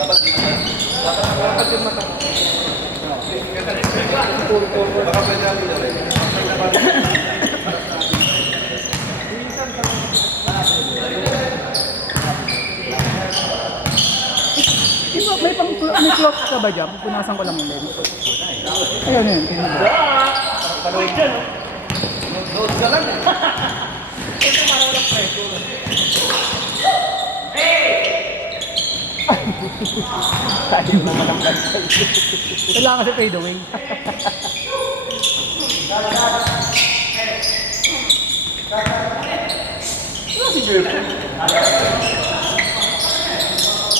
Dapat yung mata. Baka pwede natin gawin. May clock ka ba dyan? Punasan ko lang yung lens. Ayun yun. Panood dyan, no? Nood ka lang. Ito para walang pressure. Tayo na malangkas. Kailangan kasi fade away. Ano si Jerry?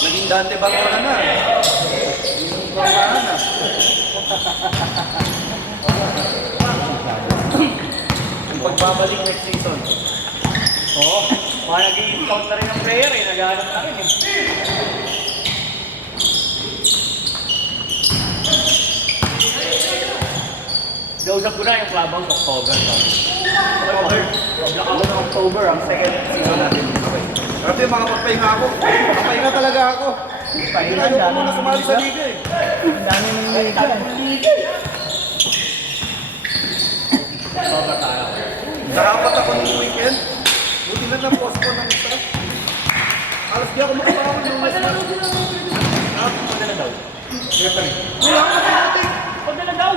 Naging Dante Barona na. Naging Barona na. Yung pagbabalik next season. Oo. Mga nag-i-count na rin ng player eh. Nag-aanap na rin eh. Gausap ko na yung Clubhouse October. Black ako ng October, ang second season natin. Kasi mga magpahinga ako. Magpahinga talaga ako. Pahinga, Ayaw ko dami muna ng sumali sa liga. liga eh. Ang dami ng liga. Nakapat ako ng weekend. Buti na lang post ko ng isa. Alas di ako makapakawin ng mas. Padala daw. Wala ka natin. Padala daw!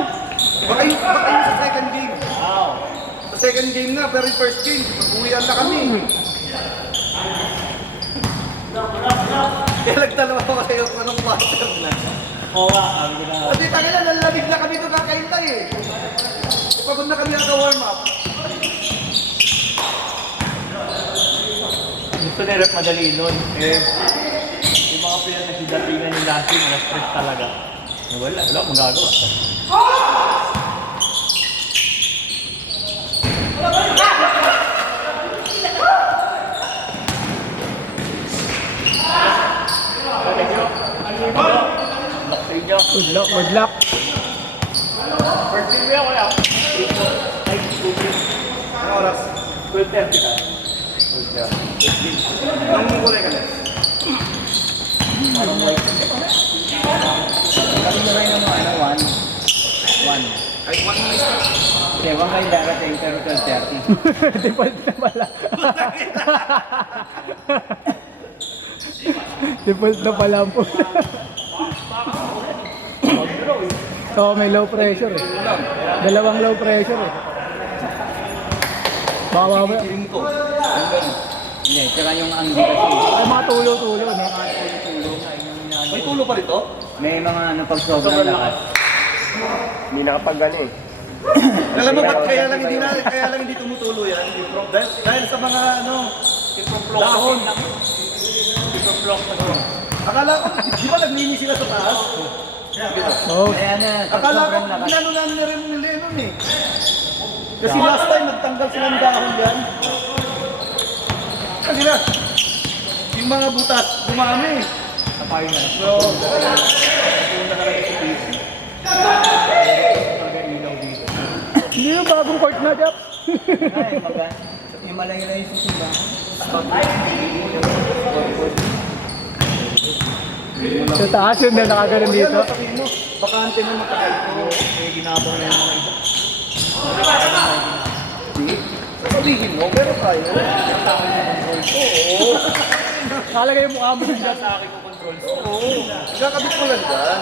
Baka yung sa second game. Wow! Sa second game na, pero yung first game, mag-uwian na kami. Kaya nagdalawa ko kayo pa ng water na. Oo nga, sabi ko na. Kasi tangina, nalamig na kami ito kakaintay eh. Pagod na kami naka-warm up. Gusto ni Rep madali nun. Eh, yung mga player na sidatingan yung dati, na-stress talaga. Wala akong magagawa. Lock sa inyo. Good luck, good luck. First team mo yan, wala. 8-4. Ano oras? 12:30 ka. Anong kulay ka na? Kami na rin ng ano, 1. Kahit one na isa. Ewan kayo darating pero 12:30. Default na pala. Default na pala po. So may low pressure eh. Dalawang low pressure eh. Bawa ba? Kiling ko. Hindi, tsaka yung anggi kasi. Ay mga tulo-tulo no? May tulo pa rito? May mga ano pag sobrang lakas. Hindi nakapag-gani eh. Alam mo ba't kaya lang hindi tumutulo yan? Dahil sa mga ano, dahon. Akala ko, di ba naglini sila sa taas? Oh, Kaya na, pag Akala ko, sobrang lakas. ginano na rin ni Lennon eh. Kasi last time nagtanggal sila ng dahon yan. Kasi na, yung mga butas, dumami. Napayo na. So, punta na lang sa PC. Ilaw dito. hindi yung bagong court na Jap. Ay, yung malayo-layo sa simba. Sa taas yun na nakaganon dito. Sabihin mo, bakante na matagal ko. Eh, ginabang na yung mga iba. Sabihin mo, pero tayo. Oo. Kalagay yung mukha mo dyan. Sa akin ko controls. Oo. Gagabit mo lang dyan.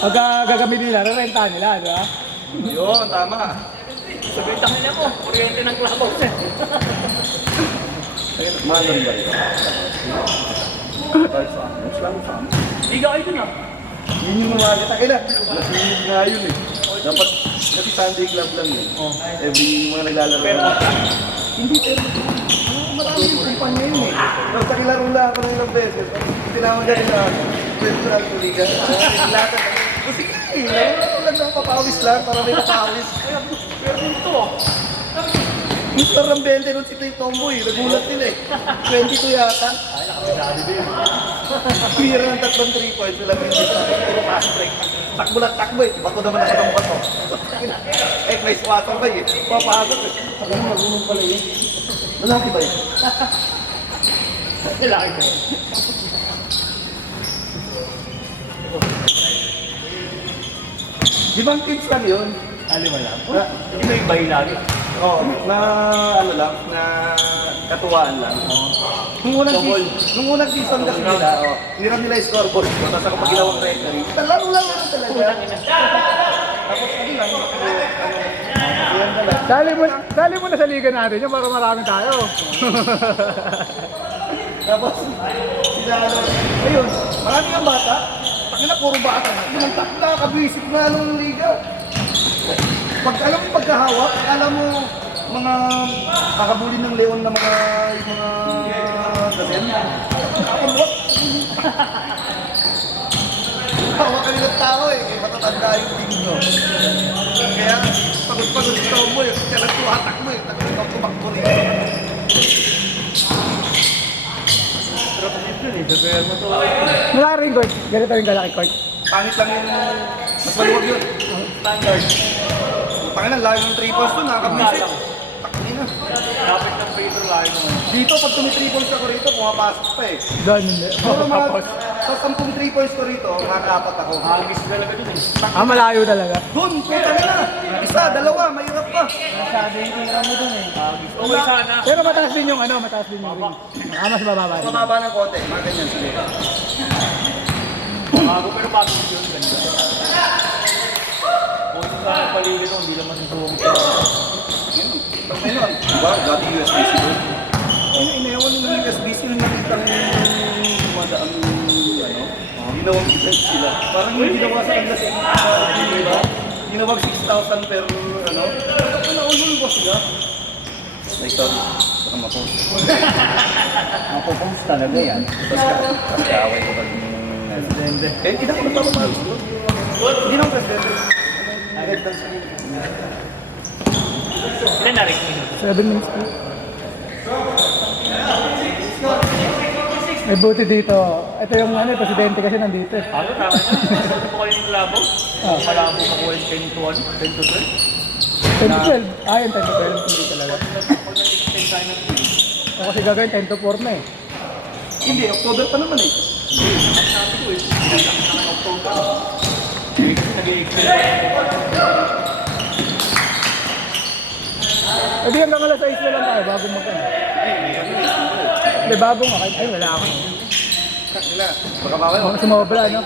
Pag gagamitin nila, rerentahan nila, di ba? Yun, tama. Sabihin tangin ako, kuryente ng Clubhouse eh. Manon ba ito? Liga kayo dun ah. Yun yung mga kita. Nasinig nga yun eh. Dapat, kasi Sunday club lang yun. Every mga naglalaro. Pero, hindi pero maraming kumpanya yun eh. Nakilaro lang ako ng ilang beses. Tinawag ka rin na pwede sa Liga. Lahat o sige, laro lang ng papawis lang para may papawis. pero dito ah. Mr. Rambente nun si Tay Tomboy, nagulat nila eh. 22 yata. Ay, nakapagdali din. Clear ng tatlong 3 points, wala yung puro pass break. Takbo lang, takbo eh. Bato naman ako ng bato. Eh, may swatter ba eh. Papasok eh. Sabi mo, marunong pala eh. Lalaki ba eh? Lalaki ko. Di ba ang tips lang yun? Alima lang. Na, Hindi may iba lagi. Oo, na ano lang, na katuwaan lang. Nung unang season kasi nila, hiniram nila yung scoreboard ko, tapos ako pag ginawang referee. Laro lang yun talaga. Tapos ano lang, yan talaga. Sali mo na sa liga natin yun para marami tayo. Tapos, sila ano, ayun, marami ng bata. Pagkina, puro bata. Pinantak na, kabisip na nung liga. Pag alam mo pagkahawak, alam mo mga kakabulin ng leon na mga gaten. Nakapulwak. Hawak ka nilang tao eh, matatanda yung team ko. Kaya pagod-pagod ito mo eh, kaya nagtuhatak mo eh, tumakbo rin. Pero kasi yun eh, sabihan mo to. Wala rin court. Ganito yung kalaki court. Pangit lang yung mas maluwag yun. Standard. Pangit lang, layo ng 3 points doon, nakakabisip. Takli na. Kapit ng free throw lagi naman. Dito, pag tumi-3 points ako rito, pumapasok pa eh. Doon hindi. Siguro mga, Tapos, sa 10 3 points ko rito, makakapat ako. Hagis talaga dun eh. malayo talaga. Doon, puta na. Isa, dalawa, mahirap pa. Masyado yung tira mo dun eh. Hagis. Okay sana. Pero mataas din yung mataas din yung wing. Mas bababa rin. Mababa ng konti, mga ganyan sila. Bago pero bago yun. Ganda. Kung sa paligid ko, hindi lang masusuwang ko. Pag may nun, diba, dati USBC doon. Inayawan nila ng USBC nung nakita ng madaang, ginawang defense sila. Parang yung ginawa sa kanila sa team, diba? Ginawag 6,000 per, naulul ba sila? Like, sorry, baka mapost. Mapopost talaga yan. Tapos kaaway ko pa din yung presidente. Eh, hindi ako nagpapamahal. Hindi naman presidente. Red dance ko. Ilan na rin minuto? 7 minutes po. May buti dito. Ito yung presidente kasi nandito. Ano, tama na. Ano po kayo ng klabo? Malabo makuha yung 10 to 1, 10 to 12. 10 to 12. Ayun, 10 to 12. Hindi talaga. Pag nag-extend tayo ng O kasi gagawin 10 to 4 na eh. Hindi, October pa naman eh. sabi ko eh. Pinagkakita ng October. Hindi kasi nag-extend tayo. E di hanggang alas 6 na lang tayo bago mag-ano. Hindi, bago nga. Ay, wala ako. Nila, baka mamaya. Baka sumobra, no?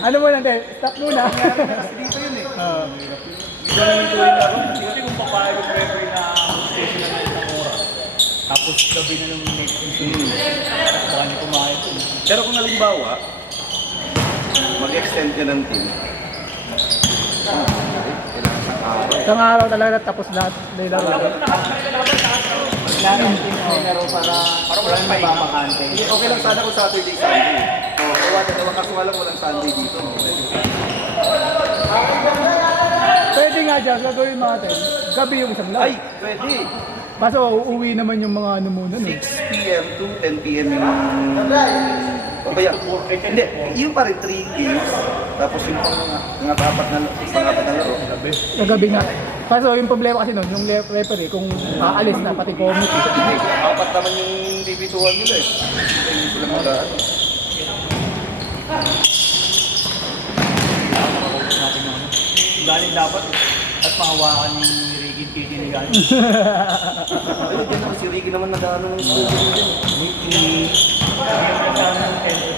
Ano mo lang, stop muna. Dito yun eh. Hindi ko naman tuloy laro. Kasi kung papayag yung referee na station na ng isang oras. Tapos gabi na ng next season. Baka niyo kumain ito. Pero kung halimbawa, mag-extend ka ng team, kailangan sa araw. Isang araw talaga tapos lahat. May laro. Kailangan yung team na laro para walang nababakante. Hindi, okay lang sana kung Saturday, Sunday. Oo, dalawang kaso nga lang walang Sunday dito. Pwede nga dyan, gagawin natin. Gabi yung isang laro. Ay, pwede. Kaso uuwi naman yung mga muna. 6 p.m. to 10 p.m. yung... O kaya, hindi, yun pa rin 3 games. Tapos yung pang-apat na laro. Sa gabi nga. Kaso yung problema kasi nun, yung referee, kung aalis na pati committee. Hindi, apat naman yung bibituhan nila eh. Hindi sila mag-ano. Galing dapat at mahawakan ni Ricky Kitinigan. Pero dyan naman si Ricky naman nag-ano ng studio din.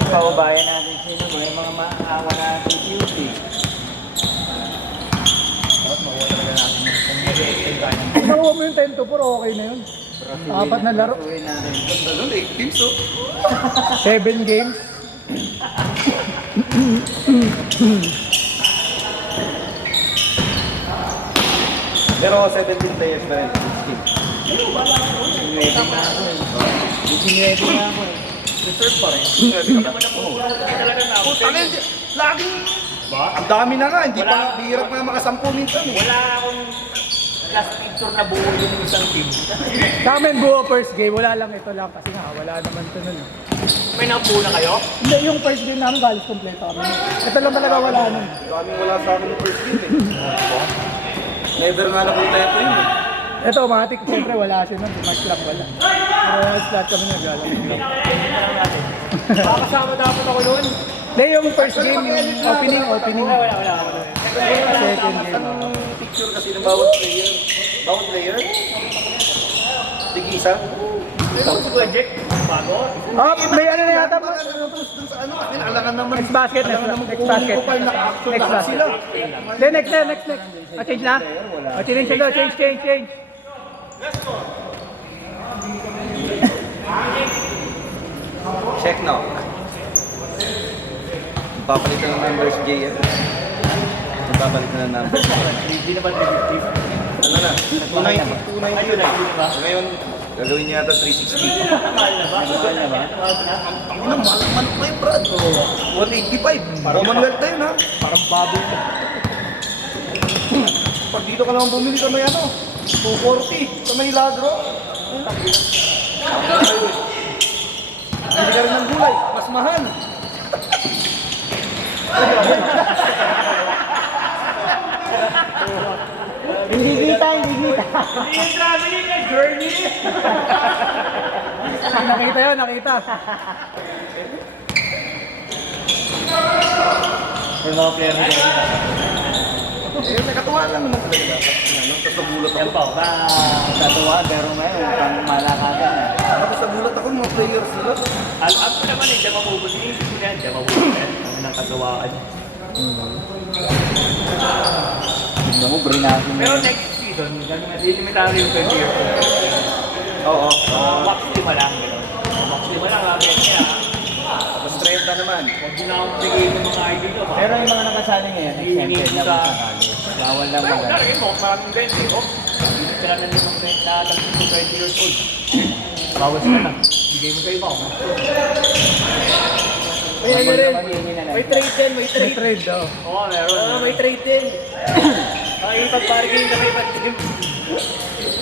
Kababayan natin sino ba yung mga maawa natin duty. Dapat makuha talaga natin yung kung mag-extend tayo. Kung makuha mo yung 10 to 4, okay na yun. Apat na laro. Uwi natin. Ano, 8 teams oh. 7 games. Pero 17 players na rin. Ready na ako eh. Ready na ako eh. Reserve pa rin. Hindi naman na po. Talaga na. Putang ina, laging... Ba? Ang dami na nga, hindi Wala. pa hirap na makasampu minsan eh. Wala akong last picture na buo yung isang team. Sa amin buo first game, wala lang ito lang kasi nga wala naman ito nun. May nabuo na kayo? Hindi, yung first game namin galis kompleto kami. Ito lang talaga wala nun. Daming wala sa akin ng first game eh. Never nga napunta ito yun eh. Ito, Matic, siyempre wala siya nun. Match lang wala. Pero lahat kami naglalaro. Baka kasama dapat ako noon. Hindi, yung first game, yung opening. Wala. Second game. Ang picture kasi ng bawat player. Bawat player? Tig-isa? Ito si Kuya Jack, bago. May ano na yata. Dun sa ano, akin, alangan naman. Next basket. Next basket. Then next. Change na? Change. Check now. Papalitan ng numbers, Jay. Papalitan ng numbers. Hindi naman effective. Ano na? 290 yun eh. Ngayon, gagawin niya yata 360. Mahal na ba? Ang manok na yung Brad. 185. Commonwealth na yun ha. Parang baboy. Pag dito ka naman bumili ka may ano, 240 sa may ladro. Hindi ka rin ng gulay, mas mahal. Hindi kita. Hindi yung traveling na journey. Nakita. Yung mga player na Nakatuwa lang naman talaga dapat. Tapos nagulat yan ako. pa, tatuwa, pero ngayon, pang malakasan. Tapos nagulat ako mga players nila. Alam ko naman eh, diyan mapupunta. Hindi ko yan, diyan mapupunta. Ang nang katuwaan. Tignan mo, brinado mo. Pero next season, limitary yung 20 years old. Oo. Max 5 lang, gano'n. Max 5 lang, agad niya. Tapos 30 naman. Huwag din ako bigay ng mga ID ko. Pero yung mga nakasali ngayon, exempted na kung sakali. Bawal lang Pero magano. nalagay mo, maraming 20. Oh, sila na din ng 20 years old. Bawas ka na. Bigay mo sa iba. May trade din, May trade daw. Oo, meron. may trade din. Ay, pag-bargain na kayo pag-team.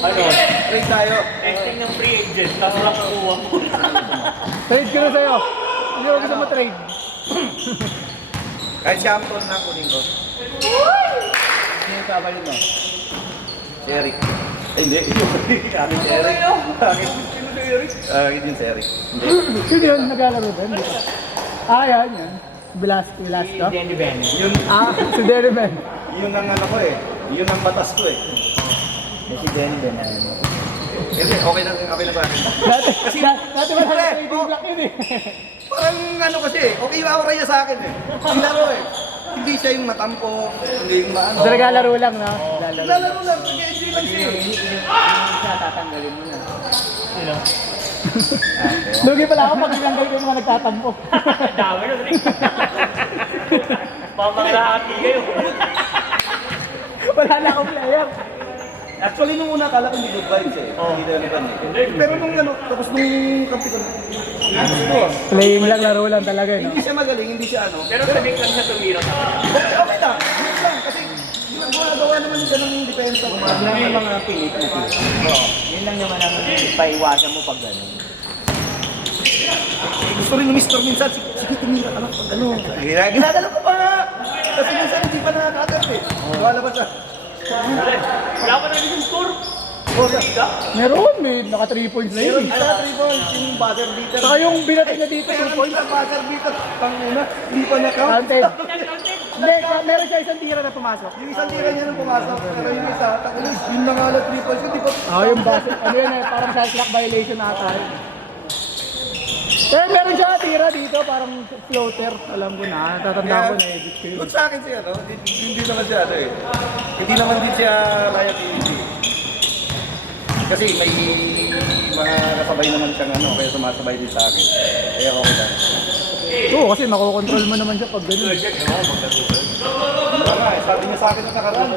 Ano? Trade tayo. Testing ng free agent, tapos lang nakuha mo. Trade ko na sa'yo. Hindi ako gusto mo-trade. Kahit si Hampton na kunin ko. Sino yung kabalin mo? Si Eric. Ay, hindi. Akin si Eric. Akin si Eric. Akin din si Eric. Hindi. Sino yun naglalaro doon? Yan. Velasco. Danny Bennett. Yun, Si Derriman. yun ang ano ko eh. Yun ang batas ko eh. Si Denny Ben. Hindi, okay na sa akin. Dati wala na trading block yun eh. Parang ano kasi eh, okay yung aura niya sa akin eh. Laro eh. Hindi siya yung matampo, hindi yung maano. So naglalaro lang, no? Lalaro lang, nag-enjoy lang siya eh. Isa, tatanggalin mo na. Sino? Lugi pala ako pag ilanggay ko yung mga nagtatampo. Dami na rin. Mamangrahati kayo. Wala na akong player. Actually, nung una, akala ko hindi good vibes eh. Oo. Hindi na naman eh. Pero nung ano, tapos nung kampi ko, Playing lang, laro lang talaga, no? hindi siya magaling, hindi siya ano. Pero sa make lang siya tumira. Okay lang, good lang. Kasi gumagawa naman siya ng depensa. Pag lang yung mga pilit na pilit. Yun lang naman ang paiwasan mo pag gano'n. Gusto rin ng Mr. minsan, sige tumira ka lang pag ano. Ginagalaw ko pa! Kasi minsan hindi pa nakakatap eh. Wala ba siya? Wala pa na yung score. Meron, naka 3 points na Meron yun. isa, 3 points, yung buzzer beater. Saka yung binating na dito, 2 Meron points. isa buzzer beater, panguna, hindi pa na-count. Counted. Hindi, meron siya isang tira na pumasok. Yung isang tira niya nung pumasok, pero yung isa, takulis, yun na nga lang 3 points, hindi pa. Yung basket. Ano yun eh, parang shot clock violation ata yun. Meron siya tira dito, parang floater. Alam ko na, tatandaan ko na edit ko yun. Good sa akin siya, no? Hindi naman siya, ano eh. Hindi naman din siya liability. Kasi may mga kasabay naman siyang ano, kaya sumasabay din sa akin. Kaya okay lang. Oo, kasi makokontrol mo naman siya pag gano'n. Wala nga, sabi niya sa akin na nakaraan.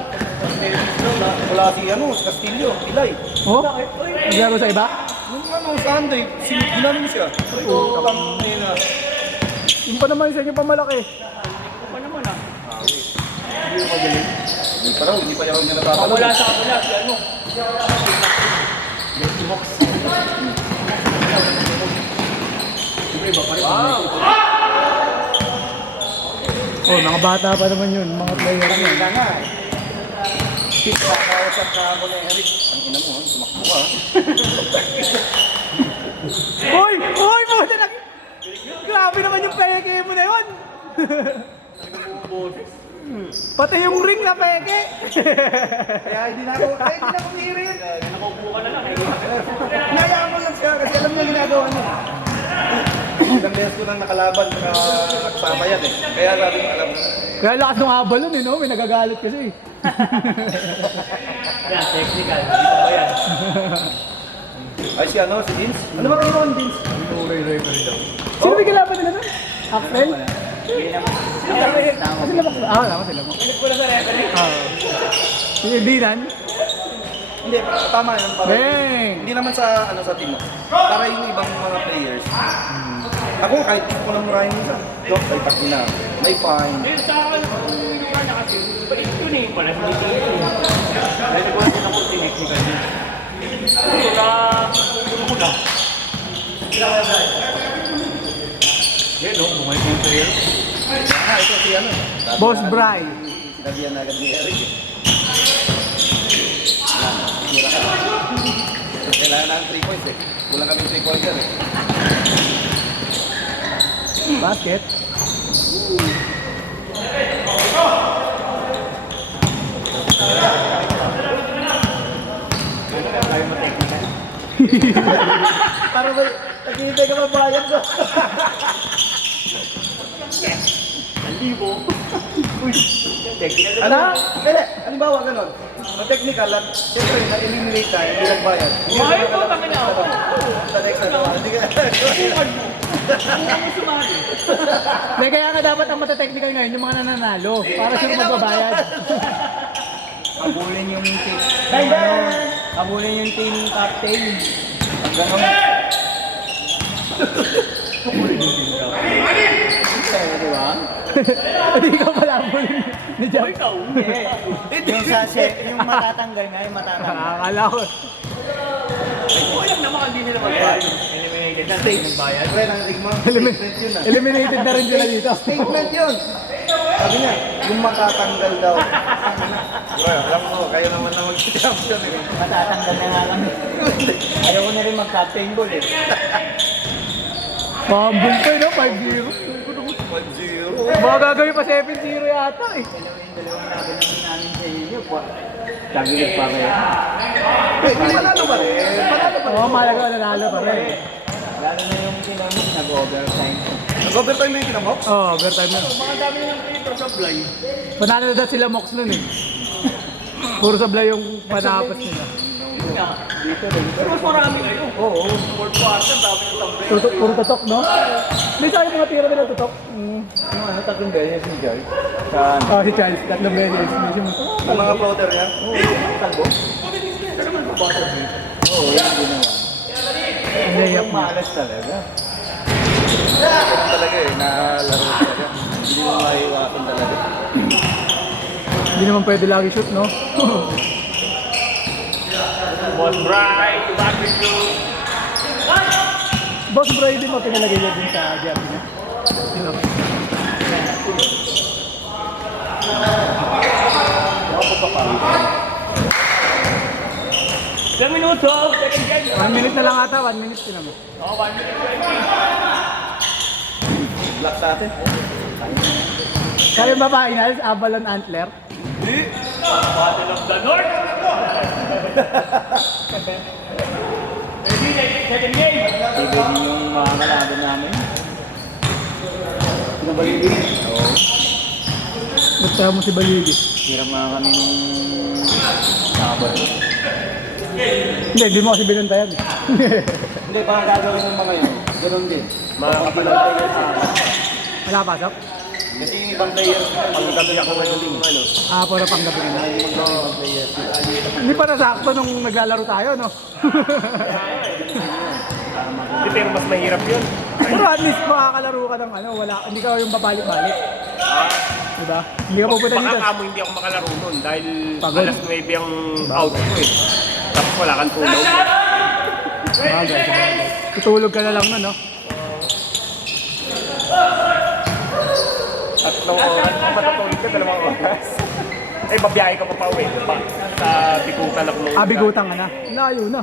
Wala si ano, si Castillo, Pilay. Oh? Naglaro sa iba? Nung ano, Sunday, ginanong siya. Sabi ko, na. Yung pa naman sa inyo pa malaki. Pa naman ah. Hindi ko magaling. Hindi pa raw, hindi pa yaw niya natatalo. Wala sa ako na, si ano. Oh, mga bata pa naman yun, mga player Kaya yun. nga. Kakawasap ka mo na Eric. Ang ina mo, sumakbo ka. Uy! Uy! Puta na! Grabe naman yung peke mo na yun! Pati yung ring na peke. Kaya hindi na ako umiirit. Nakaupo ka na lang. Hinayaan ko lang siya kasi alam niya ginagawa niya. Ilang beses ko nang nakalaban, nakasama yan eh. Kaya sabi ko, alam mo. Kaya lakas ng abalon eh, no? May nagagalit kasi. Yan, technical. Dito ba yan? Ay si ano, si Vince? Ano ba kayo ng Vince? Referee daw. Sino may kalaban nila doon? Axel? Hindi naman. Kasi labak na. Ah, tama sila mo. Ulit ko lang sa referee. Si Dinan? Hindi, tama yun. Para, Bang! hindi naman sa ano sa team mo. Para yung ibang mga players. Ako kahit hindi ko lang murahin nila. Dok, ay pag na. May fine. Eh, sa akin, yung lugar na kasi, balik ko na yung pala, hindi ko yun. Dahil nagawa din ako technical niya. Ito na, tulong ko na. Yan o, bumalik yung player. Ito si ano. Boss Bry. Sinabihan na agad ni Eric eh. Kailangan na 3 points eh. Kulang kami 3 points eh. Basket. Tayo mo-technical. Para ba, naghihintay ka mabayad ko. Libo. Uy, technical na Ano? Hindi, halimbawa ganun. Technical at siyempre na-eliminate tayo, hindi nagbayad. Mahal po, tangin na ako. Sa next na naman, hindi ka. Bukan mo. Bukan mo sumali. May kaya nga dapat ang mata-technical ngayon yung mga nananalo. Para sila magbabayad. Habulin yung team. Habulin yung team captain. Pag gano'n. Di ba? Hindi ka pala mo ni Jam. Ikaw. Yung sase, yung matatanggal nga, yung matatanggal. Akala ko. Walang naman, hindi nila magbayad. Eliminated na, hindi nagbayad. Siyempre, narinig mo, statement yun ah. Eliminated na rin sila dito. Statement yun! Sabi niya, yung matatanggal daw. Bro, alam mo, kayo naman na mag-champion eh. Matatanggal na nga kami. Ayaw ko na rin mag-captain goal eh. Pambul pa no? 5-0. 1-0. Baka gagawin pa 7-0 yata eh. Dalawang laban namin namin sa inyo. Tagilid pa kayo. Eh, panalo pa rin. Panalo pa rin. Oo, malaga nanalo pa rin. Lalo na yung kinamit, nag-overtime. Nag-overtime na yung kinamox? Oo, overtime na. Mga dami nilang pinito sa fly. Panalo na daw sila Mox nun eh. Puro sablay yung panapas nila. Yun nga. Pero mas marami kayo. Oo. Fourth quarter, dami ng tambay. Puro tutok, no? May sa akin mga tira nila tutok. Yung ano, tatlong beses ni George. Sa Oh, si Charles, tatlong beses. Yung mga floater niya? talbo. Oo, yung ginawa. Ang layup Yung mo. malas talaga. Ganun talaga eh, nalaro talaga. Hindi mo maiwasan talaga. Hindi naman pwede lagi shoot, no? Boss Bright, back with you. Boss Brady mo pinalagay niya din sa job niya. Sino? Ilang minuto, second game. 1 minute na lang ata, 1 minute sila mo. Oh, 1 minute 20. Black sa atin. Kaya ba finals, Avalon Antler? Battle of the North. Ready, second game. Tibay din yung mga kalaban namin. Pinabalili. Oo. Basta mo si Baligi. Hirap nga kami nung sabad. Hindi mo kasi binantayan. Hindi, parang gagawin ng mga yun. Ganun din. Mga kapilang players. Wala pasok? Kasi yung ibang players, pag gabi ako magaling. Ano? Ah, para pang gabi na. Ibang players. Hindi pa nasakto nung naglalaro tayo, no? Hindi, pero mas mahirap yun. Pero at least makakalaro ka ng ano, wala, hindi ka yung babalik-balik. Diba? Hindi ka pupunta dito. Baka kamo hindi ako makalaro nun dahil Pagod. alas 9 ang out ko eh. Tapos wala kang tulog. Bagay, bagay. Tutulog ka na lang na, no? Tatlong oras. Kung matatulog ka, 2 oras. Eh, babiyahe ka pa pa uwi. Sa Bikutan ako nung Abigutan ka na. Layo na.